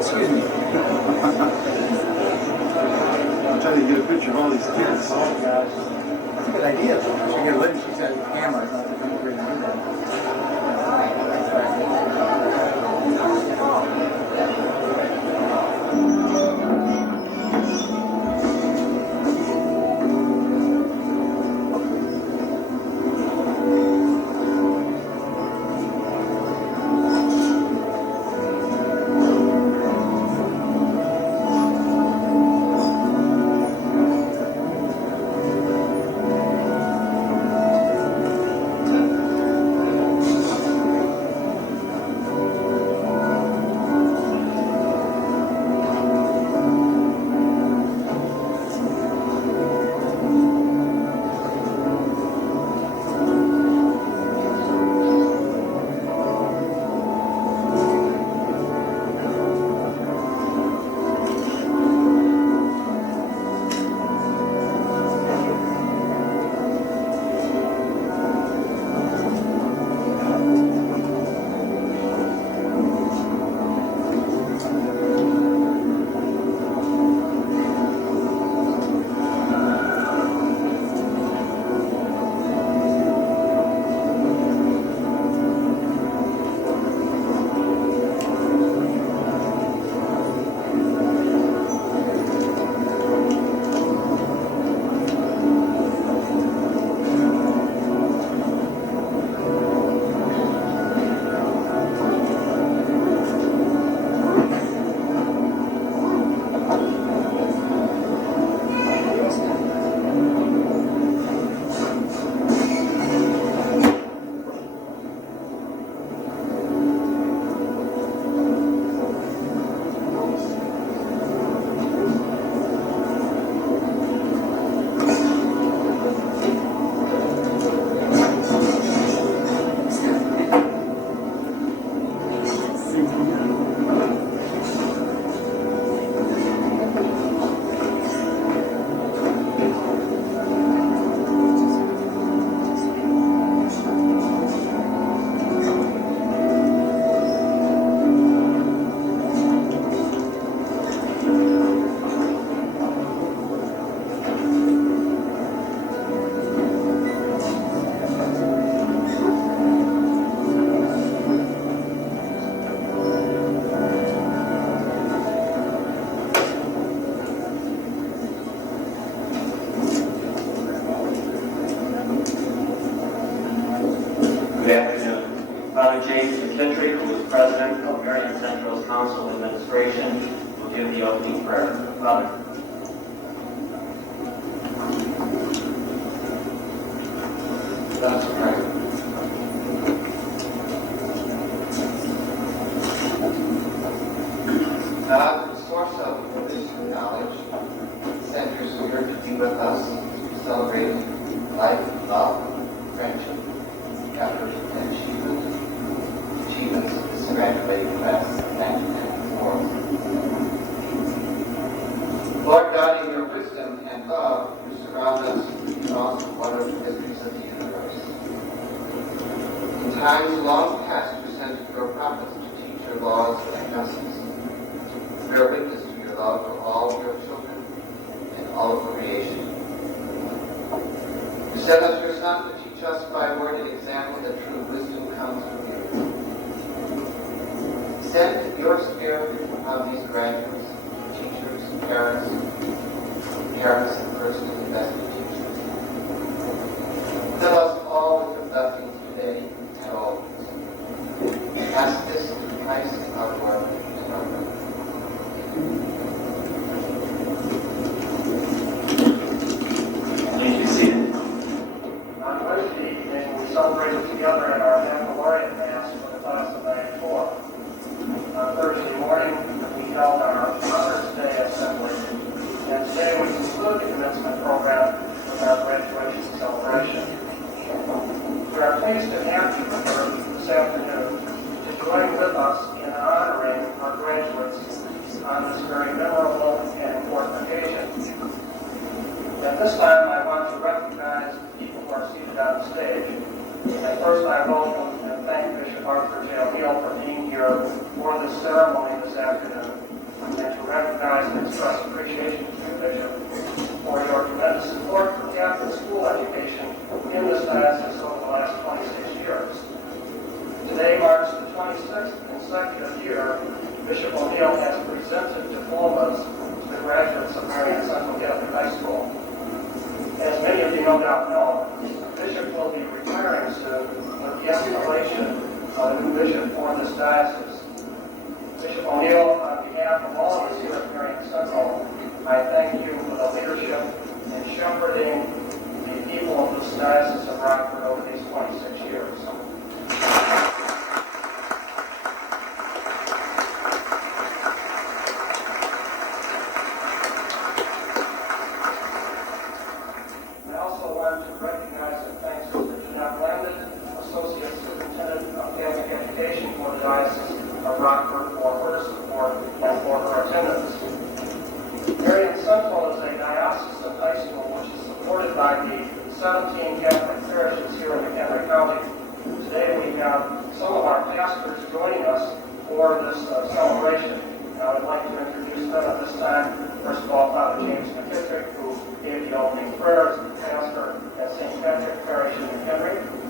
Excuse me. I'm trying to get a picture of all these kids. Oh, gosh. That's a good idea. She get a look. She said the camera is not the great idea. Good afternoon. Father James McKittrick, who is President of Marian Central's Council Administration, will give the opening prayer. Father. Let us pray. God, the source of wisdom, knowledge, send your Spirit to be with us, to celebrate life, love, friendship, effort, and achievements of this graduating class of 1994. Lord God, in your wisdom and love, you surround us with all the wonderful mysteries of the universe. In times long past, you sent your prophets to teach your laws and justice. Bear witness to your love for all of your children and all of creation. You sent us your Son to teach us by word and example that true wisdom comes from you. Send your Spirit upon these graduates, teachers, parents, and personally invested teachers. Fill us all with your blessings today and always. Ask this in Christ our Lord and our Lord. this time, I want to recognize the people who are seated on the stage. And first, I welcome and thank Bishop Arthur J. O'Neill for being here for this ceremony this afternoon, and to recognize and express appreciation to you, Bishop, for your tremendous support for Catholic school education in this diocese over the last 26 years. Today marks the 26th consecutive year Bishop O'Neill has presented diplomas to the graduates of Marian Central Catholic High School. As many of you no doubt know, Bishop will be retiring soon with the installation of a new bishop for this diocese. Bishop O'Neill, on behalf of all of us here at Marian Central, I thank you for the leadership in shepherding the people of this diocese of Rockford over these 26 years. Marian Central is a diocesan high school which is supported by the 17 Catholic parishes here in McHenry County. Today we have some of our pastors joining us for this celebration. I would like to introduce them at this time. First of all, Father James McKittrick, who gave the opening prayers, the pastor at St. Patrick Parish in McHenry.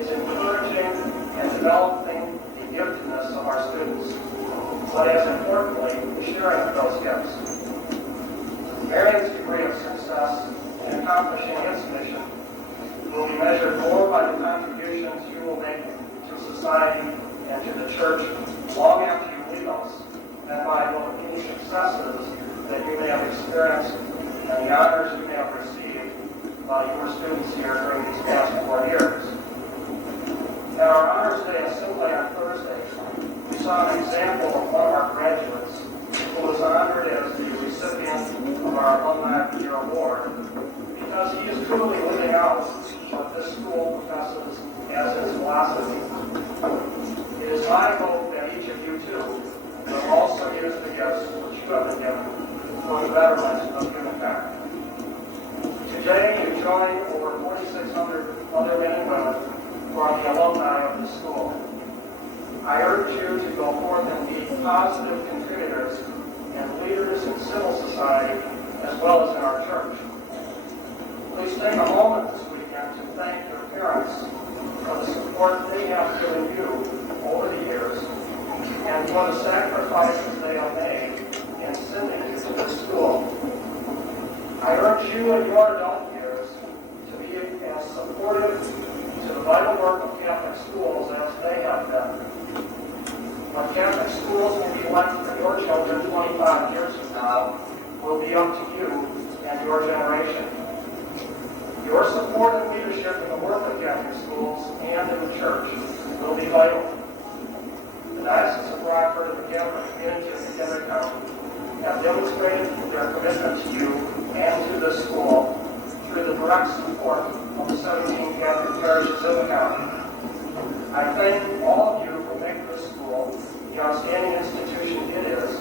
is encouraging and developing the giftedness of our students, but as importantly, sharing those gifts. Marian's degree of success in accomplishing its mission will be measured more by the contributions you will make to society and to the church long after you leave us than by any successes that you may have experienced and the honors you may have received while you were students here during these past 4 years. At our Honors Day Assembly on Thursday, we saw an example of one of our graduates who was honored as the recipient of our Alumni of the Year Award because he is truly living out what this school professes as its philosophy. It is my hope that each of you, too, will also use the gifts which you have been given for the betterment of humankind. Today, you join over 4,600 other men and women who are the alumni of the school. I urge you to go forth and be positive contributors and leaders in civil society as well as in our church. Please take a moment this weekend to thank your parents for the support they have given you over the years and for the sacrifices they have made in sending you to this school. I urge you in your adult years to be as supportive to the vital work of Catholic schools as they have been. What Catholic schools will be like for your children 25 years from now will be up to you and your generation. Your support and leadership in the work of Catholic schools and in the church will be vital. The Diocese of Rockford and the Catholic community of Henry County have demonstrated their commitment to you and to this school through the direct support of the 17 Catholic parishes in the county. I thank all of you who make this school the outstanding institution it is,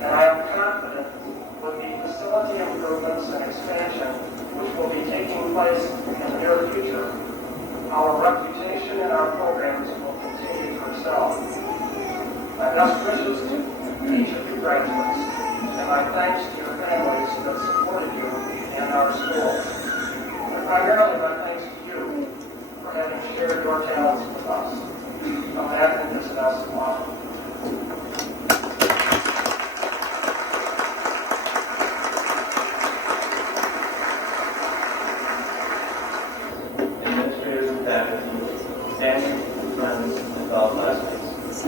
and I am confident with the facility improvements and expansion which will be taking place in the near future, our reputation and our programs will continue to excel. My best wishes to each of you graduates, and my thanks to your families that supported you and our school. And primarily my thanks to you for having shared your talents with us. Come back and visit us often. Administrators and faculty, family, friends, and fellow classmates.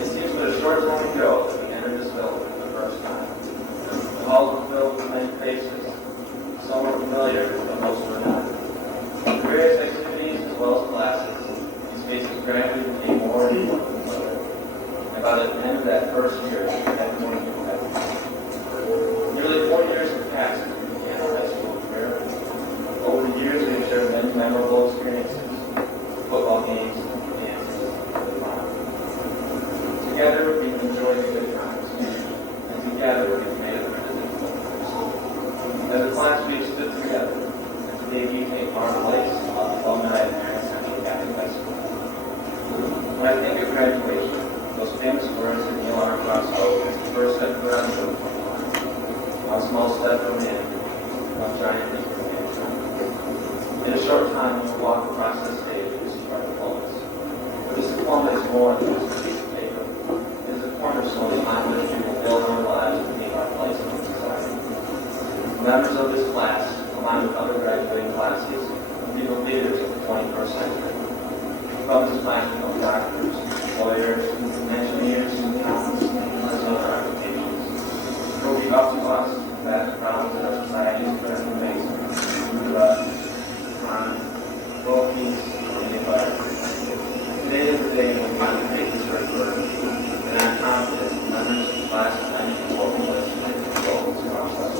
It seems but a short time ago that we entered this building for the first time. The halls were filled with many faces. Some were familiar, but most were not. Through various activities as well as classes, these faces gradually became more and more familiar. And by the end of that first year, we had 20 new faculty. Nearly 4 years have passed since we began our high school career. Over the years, we have shared many memorable experiences, football games, dances, and fun. Together, we've enjoyed the good times, and together, we've made it through the difficult times. As a class, we have stood together, and today we take our place on the alumni of Marian Central HS. When I think of graduation, those famous words that Neil Armstrong spoke as the first step for us of 21. One small step for man, one giant leap for mankind. In a short time, you will walk across this stage and receive our diplomas. But this diploma is more than just a piece of paper. It is a cornerstone upon which we will build our lives and make our place in society. Members of this class, along with other graduating classes, will be the leaders of the 21st century. From this class, we know doctors, lawyers, engineers, accountants, and other occupations. It will be up to us to combat the problems that our society is currently facing. Drugs, crime, world peace, and the environment. Today is the day when we undertake this work burden, and I'm confident members of the class of 94 will listen to the goals process.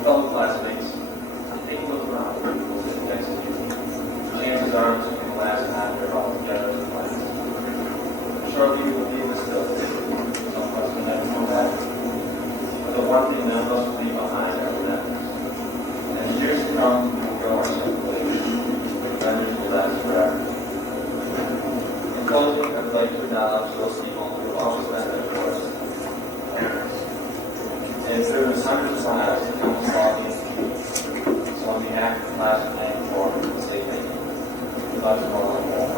Fellow classmates, take a look around and sit next to you. Chances are this will be the last time we're all together as a class. Shortly we will leave this building. Some of us will never come back. But the one thing none of us will leave behind are memories. And as years to come, we will grow our separate ways. Memories will last forever. In closing, I would like to acknowledge those people who have always been there for us. Parents. And through the hundreds of miles to come to all these people. So on behalf of the class of 94, we say thank you. much more like that.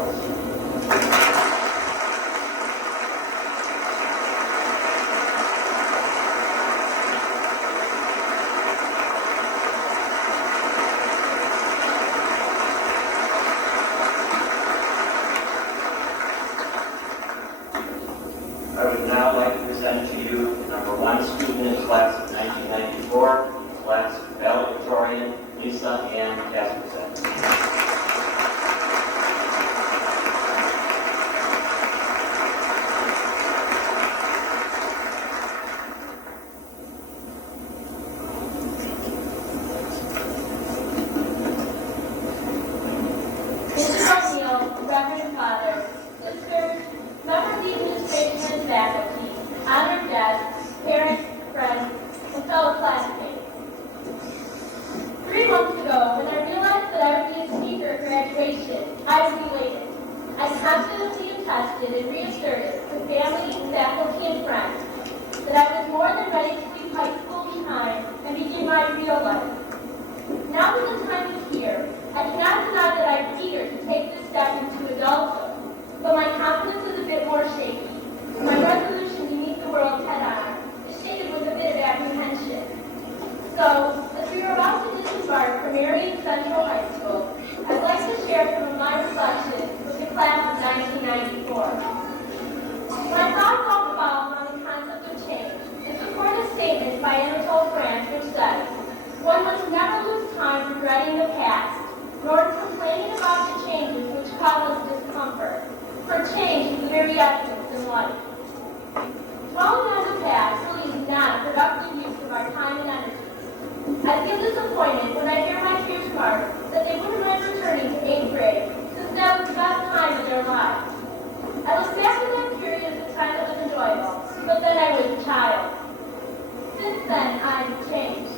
I would now like to present to you the number 1 student in class of 1994, class valedictorian, Lisa Ann Casperson. Mr. O'Neill, Reverend Father, sisters, members of the administration and faculty, honored guests, parents, friends, and fellow classmates. 3 months ago, when I realized that I would be a speaker at graduation, I was elated. I confidently attested and reasserted to family, faculty, and friends that I was more than ready to leave high school behind and begin my real life. Now that the time is here, I cannot deny that I'm eager to take this step into adulthood, but my confidence is a bit more shaky. My resolution to meet the world head-on is shaded with a bit of apprehension. So, as we are about to disembark from Marian Central High School, I'd like to share some of my reflections with the class of 1994. My thoughts all revolve around the concept of change and support a statement by Anatole France which says, "One must never lose time regretting the past, nor complaining about the changes which cause us discomfort, for change is the very essence in life." Dwelling on the past really is not a productive use of our time and energy. I feel disappointed when I hear my peers remark that they wouldn't mind returning to 8th grade, since that was the best time of their lives. I look back at that period as a time that was enjoyable, but then I was a child. Since then, I've changed.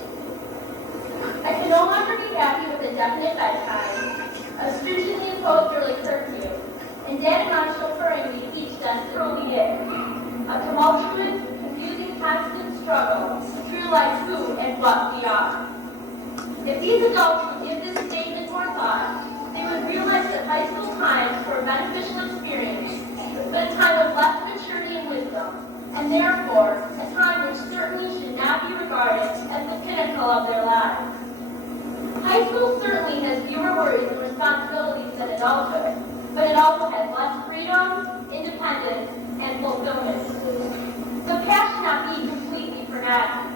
I can no longer be happy with a definite bedtime, a stringently imposed early curfew, and Dad and Mom chauffeuring me each desperately day. A tumultuous, confusing, constant struggle to realize who and what we are. If these adults would give this statement more thought, they would realize that high school times were a beneficial experience, but a time of less maturity and wisdom, and therefore a time which certainly should not be regarded as the pinnacle of their lives. High school certainly has fewer worries and responsibilities than adulthood, but it also has less freedom, independence, and fulfillment. The past should not be completely forgotten.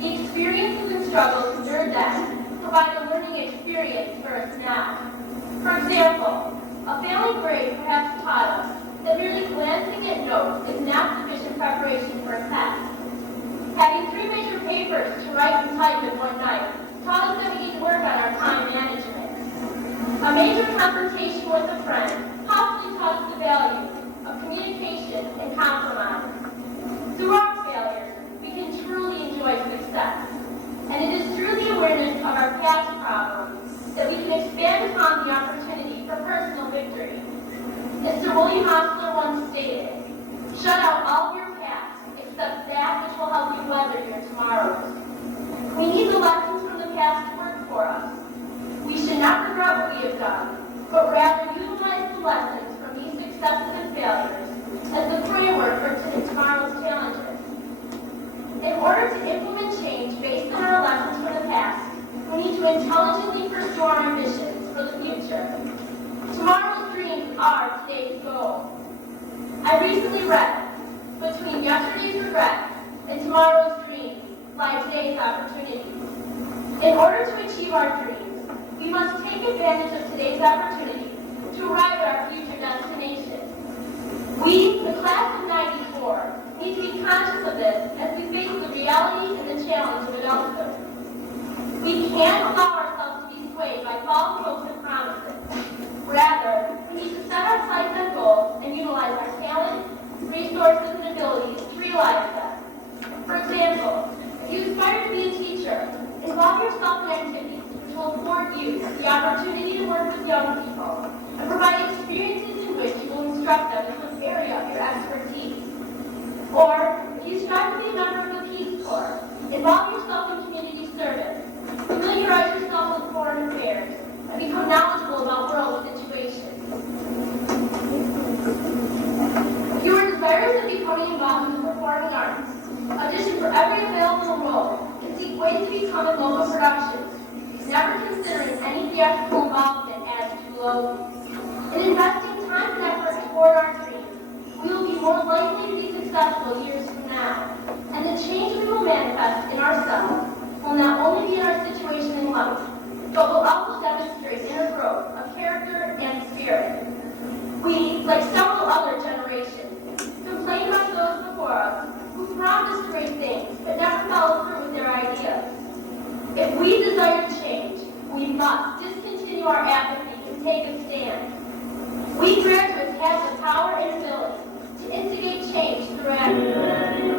The experiences and struggles endured then provide a learning experience for us now. For example, a failing grade perhaps taught us that merely glancing at notes is not sufficient preparation for a test. Having 3 major papers to write and type in one night taught us that we need to work on our time management. A major confrontation with a friend possibly taught us the value of communication and compromise. Through our failures, we can truly enjoy success. And it is through the awareness of our past problems that we can expand upon the opportunity for personal victory. As Sir William Osler once stated, shut out all of your past except that which will help you weather your tomorrows. We need the lessons from the past to work for us. We should not regret what we have done, but rather utilize the lessons from these successes and failures as the framework for tomorrow's challenges. In order to implement change based on our lessons from the past, we need to intelligently pursue our ambitions for the future. Tomorrow's dreams are today's goal. I recently read, between yesterday's regrets and tomorrow's dreams lie today's opportunities. In order to achieve our dreams, we must take advantage of today's opportunities to arrive at our future destination. We, the class of 94, need to be conscious of this as we face the realities and the challenge of adulthood. We can't allow ourselves to be swayed by false hopes and promises. Rather, we need to set our sights on goals and utilize our talents, resources, and abilities to realize them. For example, if you aspire to be a teacher, involve yourself in activities which will afford you the opportunity to work with young people and provide experiences in which you will instruct them in some area of your expertise. Or, if you strive to be a member of the Peace Corps, involve yourself in community service, familiarize yourself with foreign affairs, and become knowledgeable about world situations. theatrical involvement as too low. In investing time and effort toward our dreams, we will be more likely to be successful years from now. And the change we will manifest in ourselves will not only be in our situation in life, but will also demonstrate inner growth of character and spirit. We, like several other generations, complain about those before us who promised great things but never followed through with their ideas. If we desire change, we must discontinue our apathy and take a stand. We graduates have the power and ability to instigate change through action.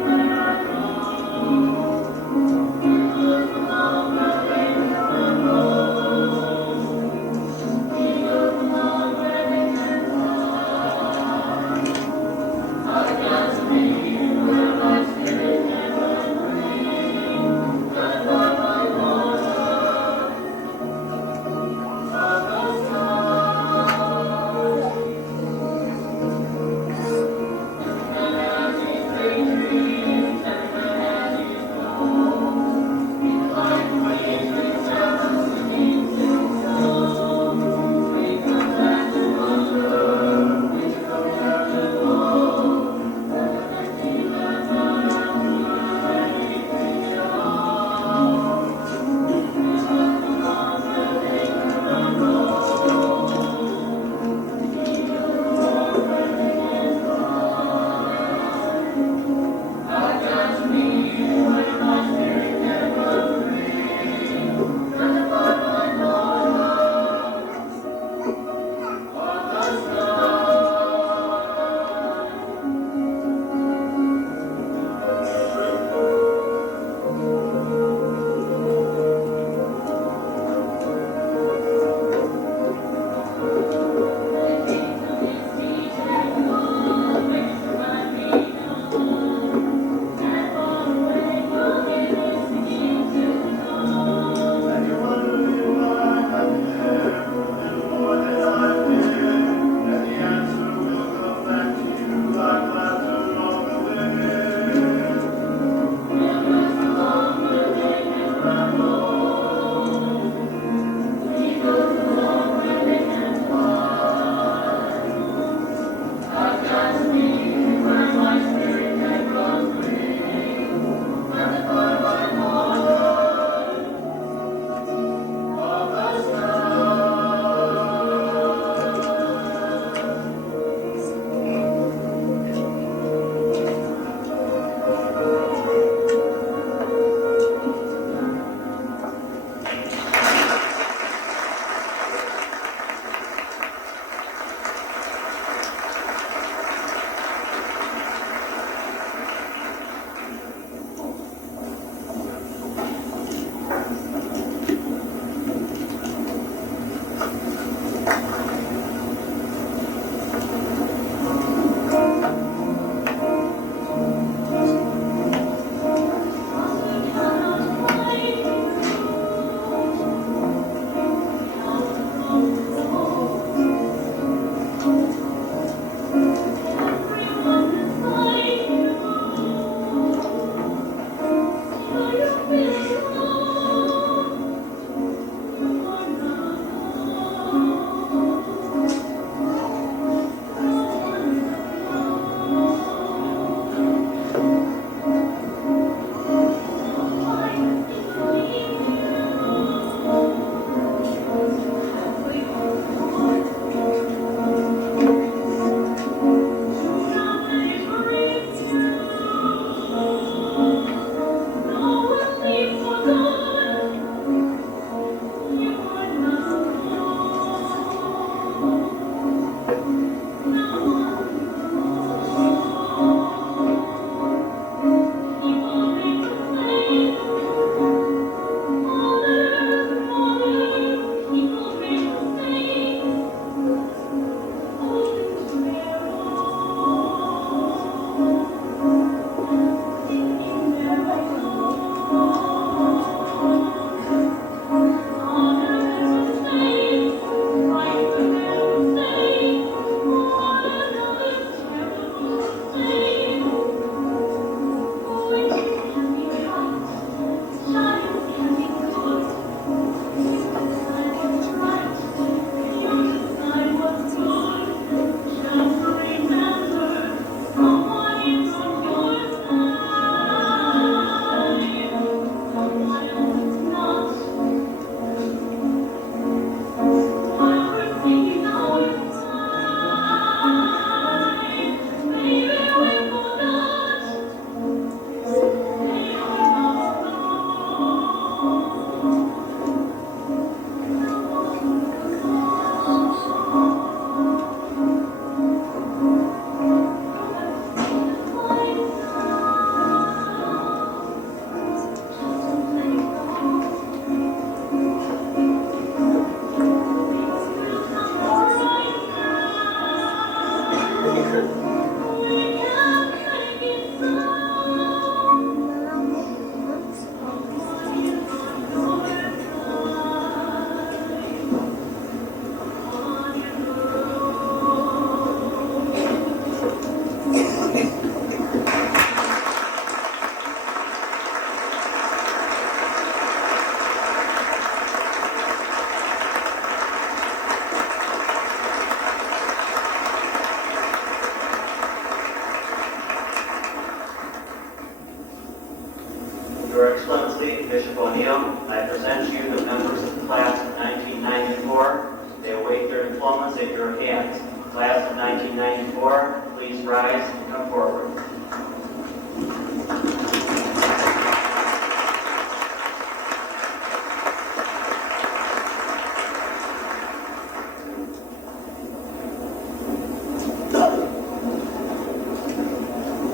comments at your hands. Class of 1994, please rise and come forward.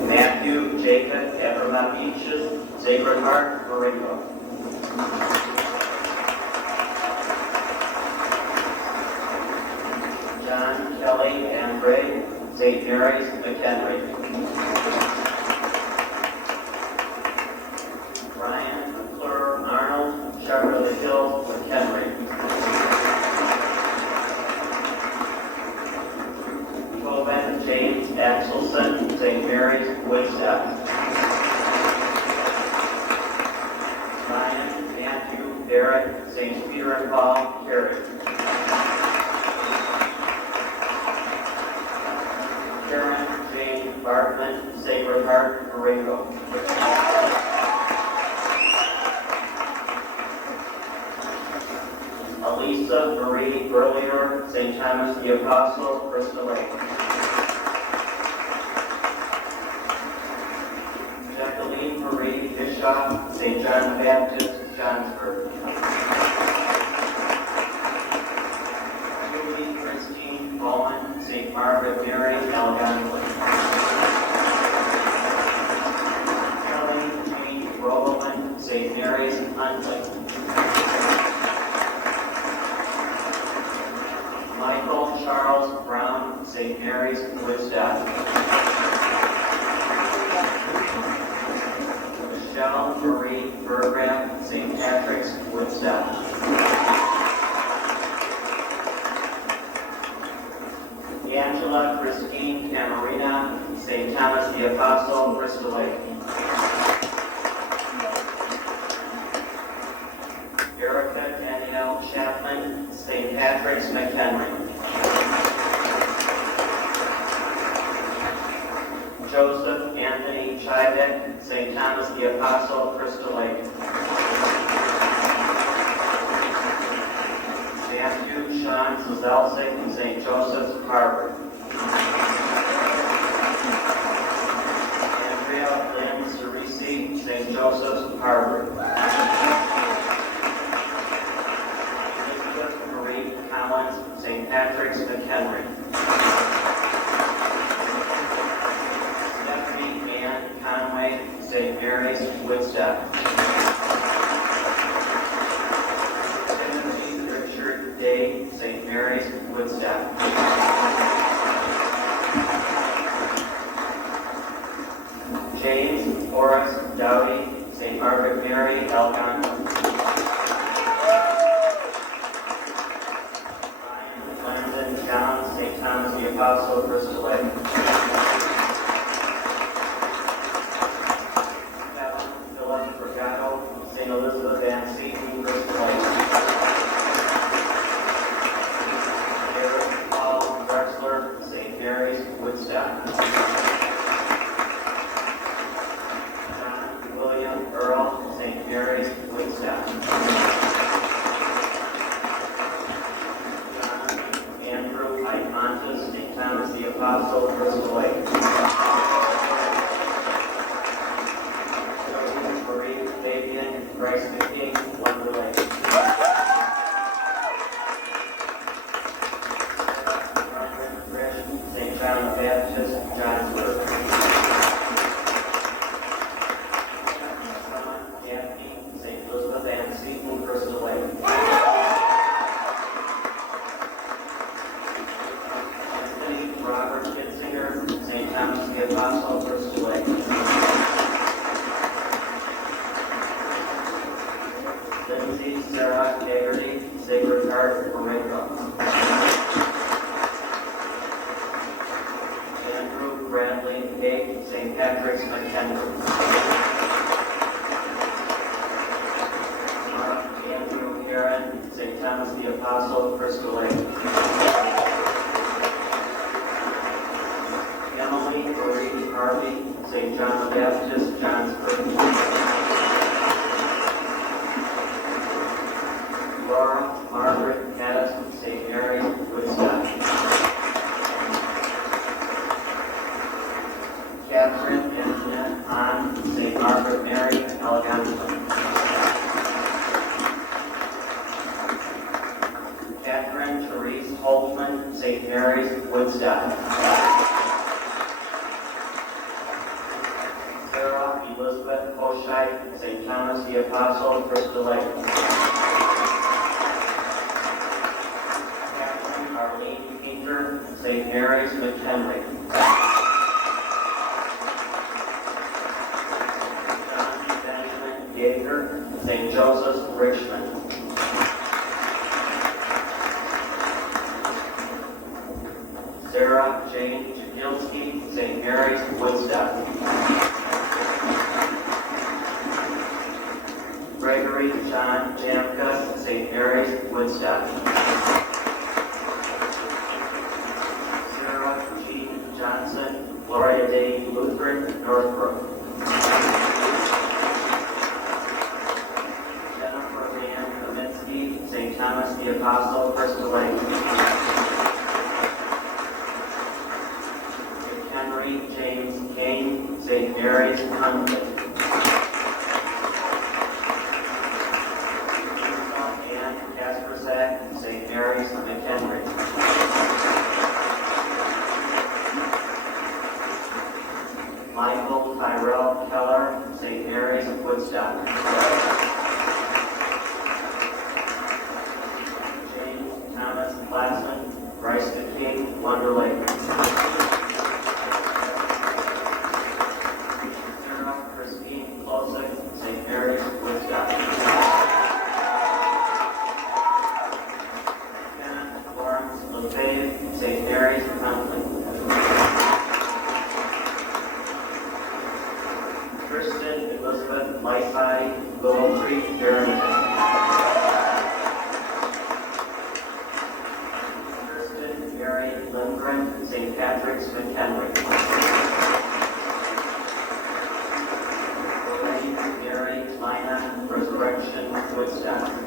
Matthew Jacob Abramavicius, Sacred Heart, Maringo. John Kelly Andre, St. Mary's, McHenry. Ryan McClure Arnold, Shepherd of the Hills, McHenry. Tobin James Axelson, St. Mary's, Woodstock. Ryan Matthew Barrett, St. Peter and Paul, Cary. Karen Jane Bartman, Sacred Heart, Marengo. Elisa Marie Burlier, St. Thomas the Apostle, Crystal Lake. Jacqueline Marie Bischoff, St. John the Baptist, Johnsburg. Julie Christine Bowman, St. Margaret Mary, Algonquin. Kelly Jane Rowland, St. Mary's, Huntley. Michael Charles Brown, St. Mary's, Woodstock. Michelle Marie Burgram, St. Patrick's, Woodstock. Angela Christine Camarina, St. Thomas the Apostle, Bristol Lake. Erica Danielle Chapman, St. Patrick's, McHenry. Joseph Anthony Chidek, St. Thomas the Apostle, Crystal Lake. Matthew Sean Suzelsic, St. Joseph's, Harvard. Andrea Lynn Cerisi, St. Joseph's, Harvard. Elizabeth Marie Collins, St. Patrick's, McHenry. Stephanie Ann Conway, St. Mary's, Woodstock. Timothy Richard Day, St. Mary's, Woodstock. James Forrest Dowdy, St. Margaret Mary, Algonquin. Ryan Landon John, St. Thomas the Apostle, Bristol Lake. Philip Regato, St. Elizabeth Ann Seton, Bristol Lake. Eric Paul Drexler, St. Mary's, Woodstock. John William Earl, St. Mary's, Woodstock. John Andrew Imontis, St. Thomas the Apostle, Bristol Lake. Joseph Marie Fabian, Christ the King, Wonder Lake. Margaret Grish, St. John the Baptist, Johnsburg. Daphne, St. Elizabeth Ann Seton, Crystal Lake. Anthony Robert Kitzinger, St. Thomas the Apostle, Crystal Lake. Lindsay Sarah Haggerty, Sacred Heart, Marengo. Andrew Bradley Haig, St. Patrick's, McHenry. Mark Andrew Heron, St. Thomas the Apostle, Crystal Lake. Emily Marie Harvey, St. John the Baptist, Johnsburg. Laura Margaret Pettis, St. Mary's, Woodstock. Catherine Therese Holtman, St. Mary's, Woodstock. Sarah Elizabeth Hoshite, St. Thomas the Apostle, Crystal Lake. Catherine Arlene Painter, St. Mary's, McKinley. John Benjamin Yeager, St. Joseph's, Richmond. Sarah Jane Jagilski, St. Mary's, Woodstock. Gregory John Jamka, St. Mary's, Woodstock. Sarah G. Johnson, Gloria Day Lutheran, Northbrook. Jennifer Ann Kaminsky, St. Thomas the Apostle, Crystal Lake. Henry James Kane, St. Mary's, Huntley. Ann Kaspersak, St. Mary's, McHenry. Michael Tyrell Keller, St. Mary's, Woodstock. James Thomas Glassman, Bryce the King, Wonder Lake. Sarah Christine Klosik, St. Mary's, Woodstock. Kenneth Lawrence LeFave, St. Mary's, Huntley. Kristen Elizabeth Lightbody, Gold Creek, Barrington. Kristen Mary Lindgren, St. Patrick's, McHenry. Lorraine Mary Lina, Resurrection, Woodstock.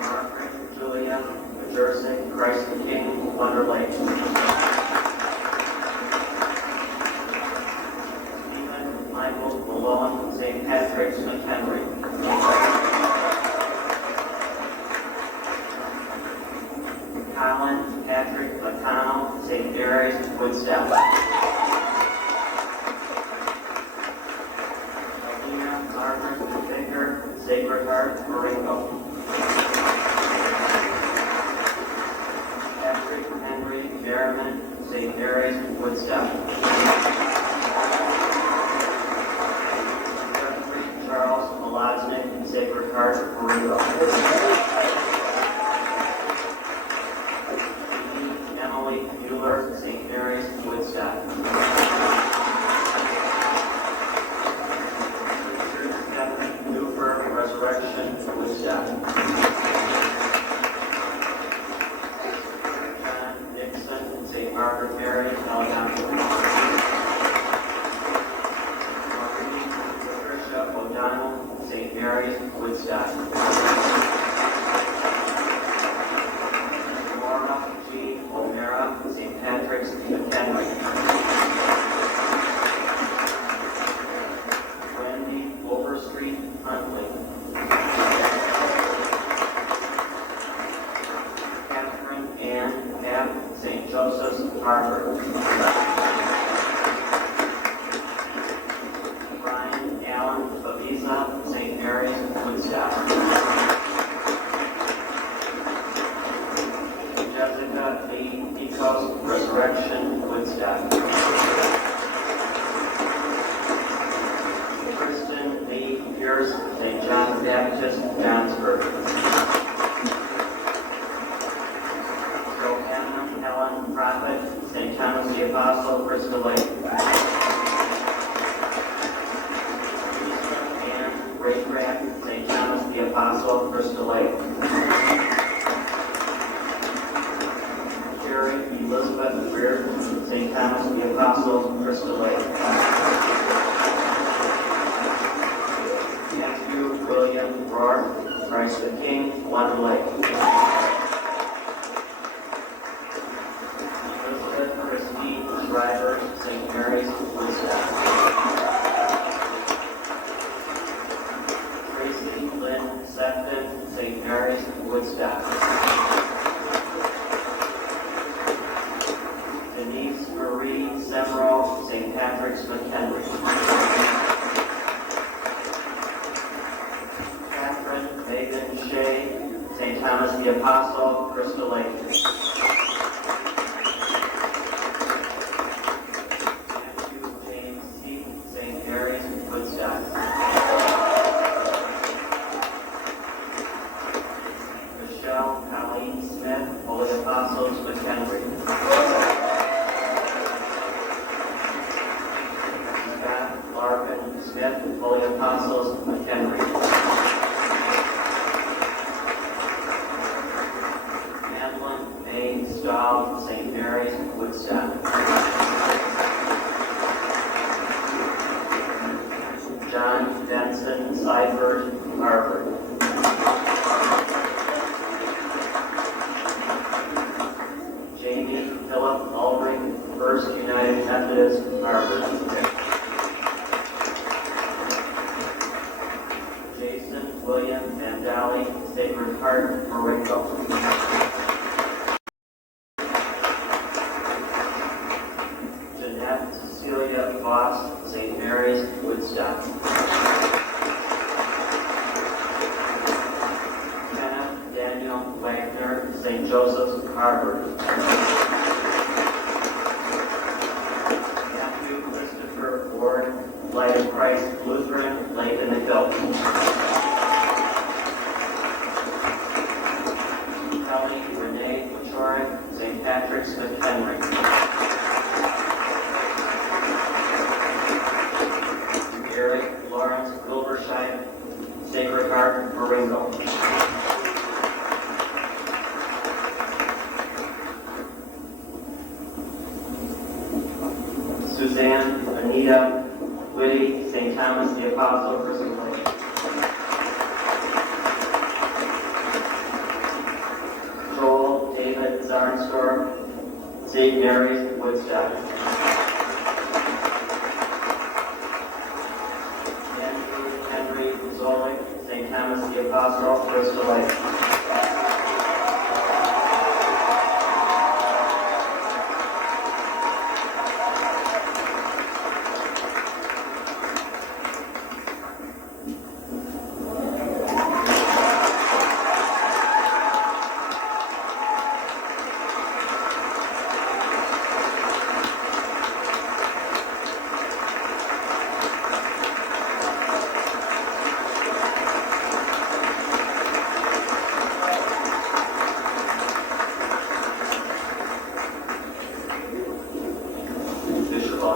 Margaret Julia Majersic, Christ the King, Wonder Lake. Michael Malone, St. Patrick's, McHenry. Colin Patrick McConnell, St. Mary's, Woodstock. Alina Margaret Finger, Sacred Heart, Maringo. Patrick Henry Merriman, St. Mary's, Woodstock. Charles Malaznik, Sacred Heart, Maringo. Emily Mueller, St. Mary's, Woodstock. Kevin Newfer, Resurrection, Woodstock. John Nixon, St. Margaret Mary, Alabama. O'Donnell, St. Mary's, Woodstock. Laura G. O'Mara, St. Patrick's, McHenry. Wendy Overstreet, Huntley. Catherine Ann Knapp, St. Joseph's, Harvard. Alan Babiza, St. Mary's, Woodstock. Jessica Lee Ecos, Resurrection, Woodstock. Kristen Lee Pierce, St. John Baptist, Johnsburg. Johanna Helen Prophet, St. Thomas the Apostle, Crystal Lake. Great Grant, St. Thomas the Apostle, Crystal Lake. Jerry Elizabeth Greer, St. Thomas the Apostle, Crystal Lake. Matthew William Rourke, Christ the King, Wonder Lake. Elizabeth Christine Schreiber, St. Mary's, Woodstock. Lynn Thomas the Apostle, Crystal Lake. Matthew James C., St. Mary's, Woodstock. Michelle Colleen Smith, Holy Apostles, McHenry. Scott Larkin Smith, Holy Apostles, McHenry. Madeline May Stahl, St. Mary's, Woodstock. John Denson Seifert, Harvard. Jamie Philip Ulrich, First United Methodist, Harvard. Jason William Vandali, Sacred Heart, Morocco. Jeanette Cecilia Voss, St. Mary's, Woodstock. Kenneth Daniel Wagner, St. Joseph's, Harvard. Matthew Christopher Ward, Light of Christ Lutheran, Lake in the Hill. Kelly Renee Machorin, St. Patrick's, McHenry. Eric Lawrence Wilberscheid, Sacred Heart, Maringo. Suzanne Anita Whitty, St. Thomas the Apostle, Crystal Lake. Joel David Zarnstorm, St. Mary's, Woodstock. Andrew Henry Zolik, St. Thomas the Apostle, Crystal Lake.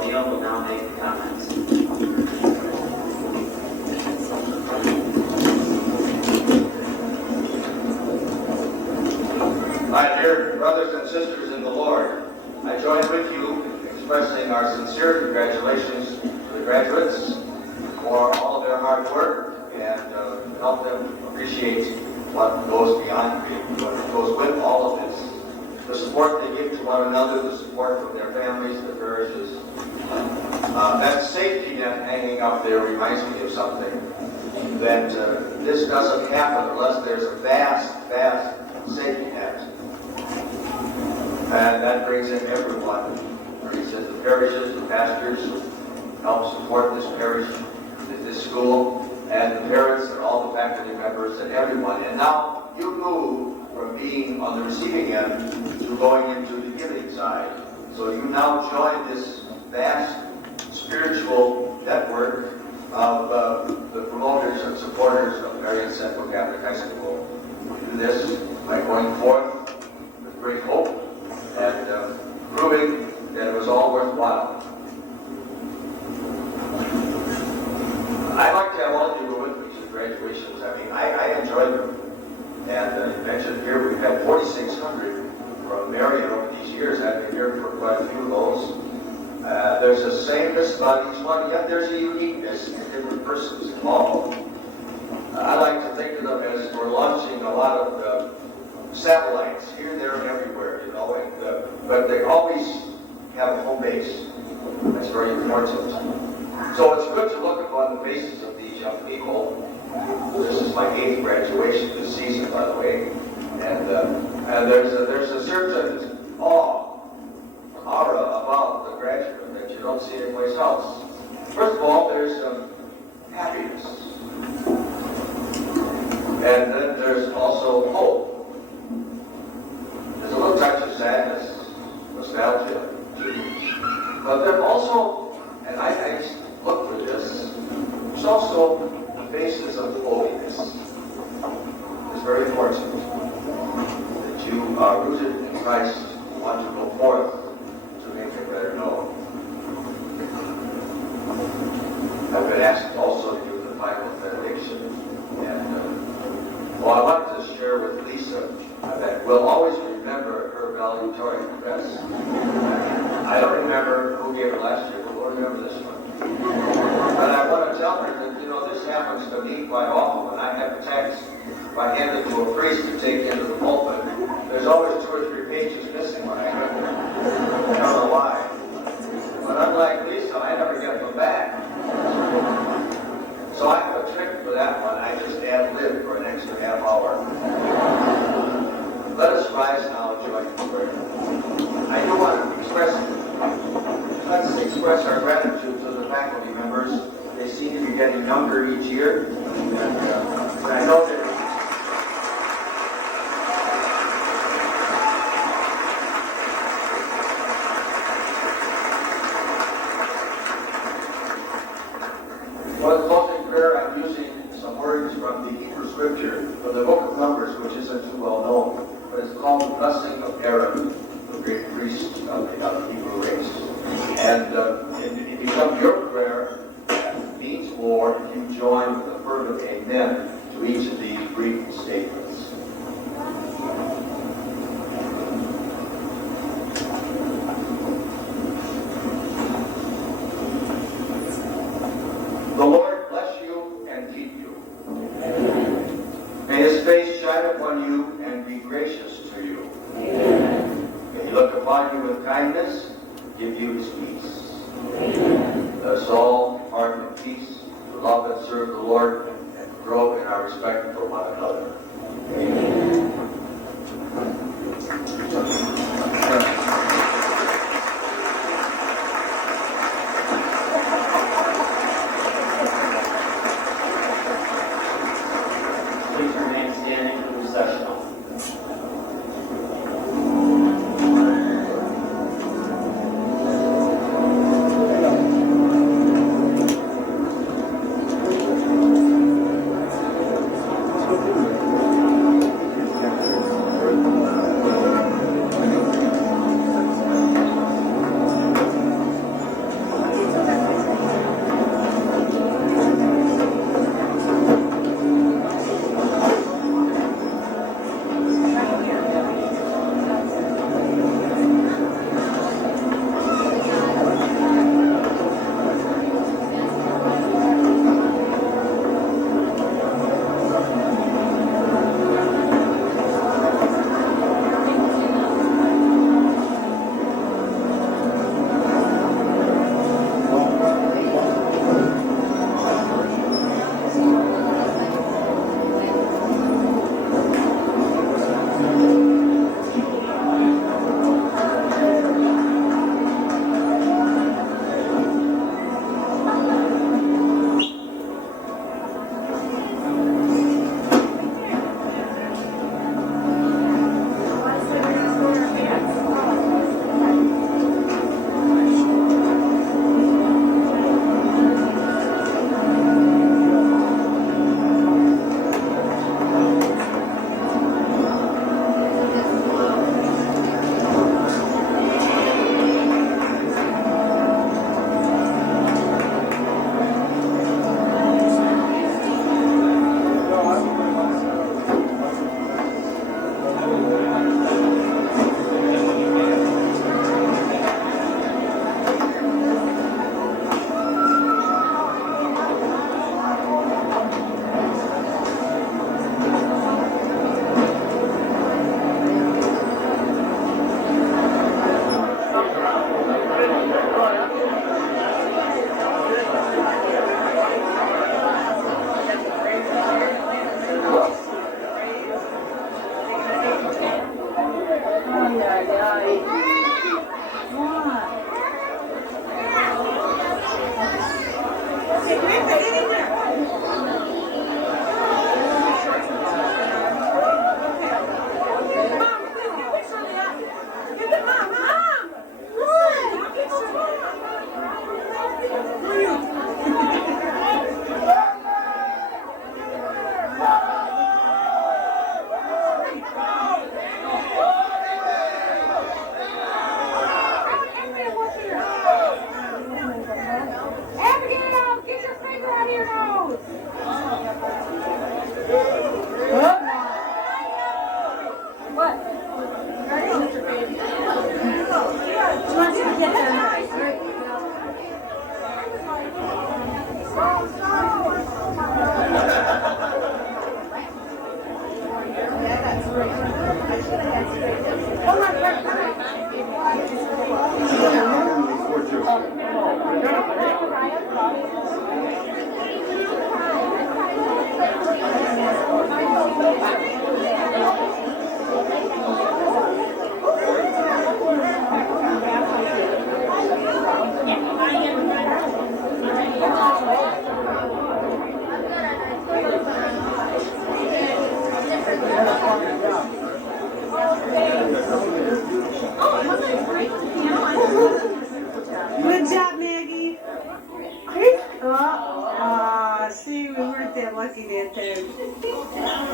Will now make comments. My dear brothers and sisters in the Lord, I join with you in expressing our sincere congratulations to the graduates for all of their hard work and help them appreciate what goes beyond, what goes with all of this. The support they give to one another, the support from their families, their parishes. That safety net hanging up there reminds me of something, that this doesn't happen unless there's a vast, vast safety net. And that brings in everyone. Brings in the parishes, the pastors who help support this parish, this school, and the parents and all the faculty members and everyone. And now you move from being on the receiving end to going into the giving side. So you now join this vast spiritual network of the promoters and supporters of Marian Central High School. We do this by going forth with great hope and proving that it was all worthwhile. I'd like to have all of you go with me to the graduations. I mean, I enjoyed them. And you mentioned here we've had 4,600 from Marian over these years. I've been here for quite a few of those. There's a sameness about each one, yet there's a uniqueness in different persons involved. I like to think of them as we're launching a lot of satellites here, there, and everywhere, you know, but they always have a home base. That's very important. So it's good to look upon the faces of these young people. This is my 8th graduation this season, by the way, and there's a certain aura about the graduate that you don't see anyplace else. First of all, there's happiness, and then there's also hope. very fortunate that you are rooted in Christ and want to go forth to make it better known. I've been asked also to do the final benediction. And I wanted to share with Lisa that we'll always remember her valedictorian address. I don't remember who gave it last year, but we'll remember this one. But I want to tell her that, this happens to me quite often when I have a text. If I hand it to a priest to take into the pulpit, there's always 2 or 3 pages missing when I get there. I don't know why. But unlike Lisa, I never get them back. So I have a trick for that one. I just ad-lib for an extra half hour. Let us rise now and join in prayer. I do want to let's express our gratitude to the faculty members. They seem to be getting younger each year. And I know that for the closing prayer, I'm using some words from the Hebrew scripture, from the book of Numbers, which isn't too well known, but it's called the Blessing of Aaron, the great priest of the Hebrew race. And it becomes your prayer, and means more if you join with a fervent amen to each of these brief statements. The Lord bless you and keep you. May His face shine upon you and be gracious to you. May He look upon you with kindness, give you His peace. Let us all depart in peace to love and serve the Lord and grow in our respect for one another. Amen. Please remain standing for the recessional.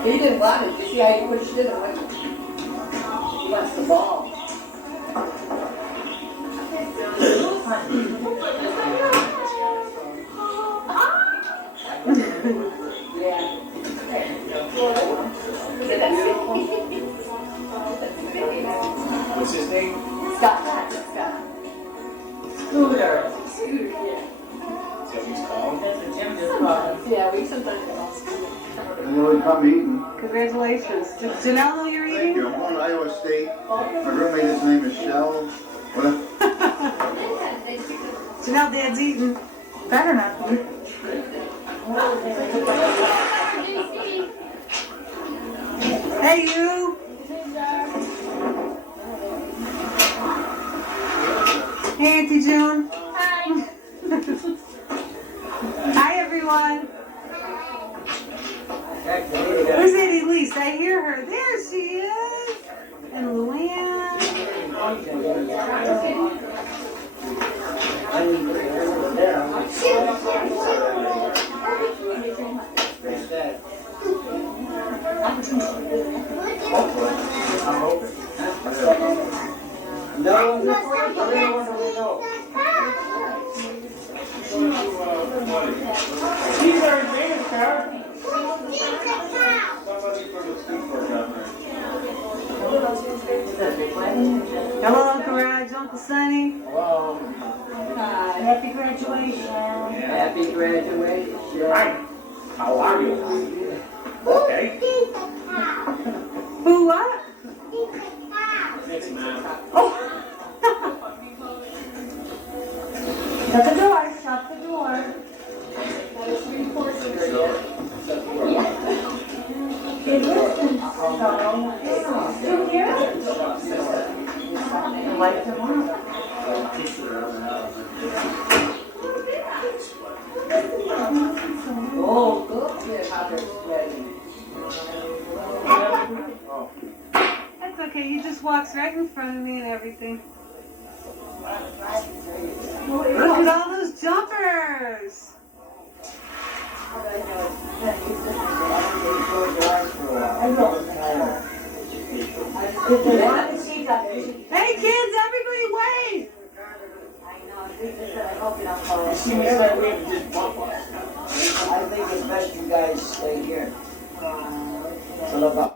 He didn't want it. You see how he pushed it away? He wants the ball. Yeah. What's his name? Scott. Scooter. Scooter, yeah. Is that what he's called? That's what Jim just called him. Yeah, we sometimes call him Scooter. And when we come eating. Congratulations. Does Janelle know you're Thank eating? you. I'm going to Iowa State. My roommate, his name is Shell. What? Janelle, Dad's eating. Better not be. Hey, you. Hey, Auntie June. Hi. Hi, everyone. Where's Eddie Elise? I hear her. There she is. And Luann. I'm hoping. No, These are advanced, Karen. Somebody from the school for governor. Hello, Uncle Raj, Uncle Sonny. Hello. Hi. Happy graduation. Happy graduation. Hi. How are you? Okay. Who what? It's Matt. Shut the door, shut the door. Still here? Like tomorrow. Oh, good. Yeah, how they're spreading. That's okay, he just walks right in front of me and everything. Look at all those jumpers! Hey kids, everybody wave! You see me like we have just bump us. I think it's best you guys stay here. To look up.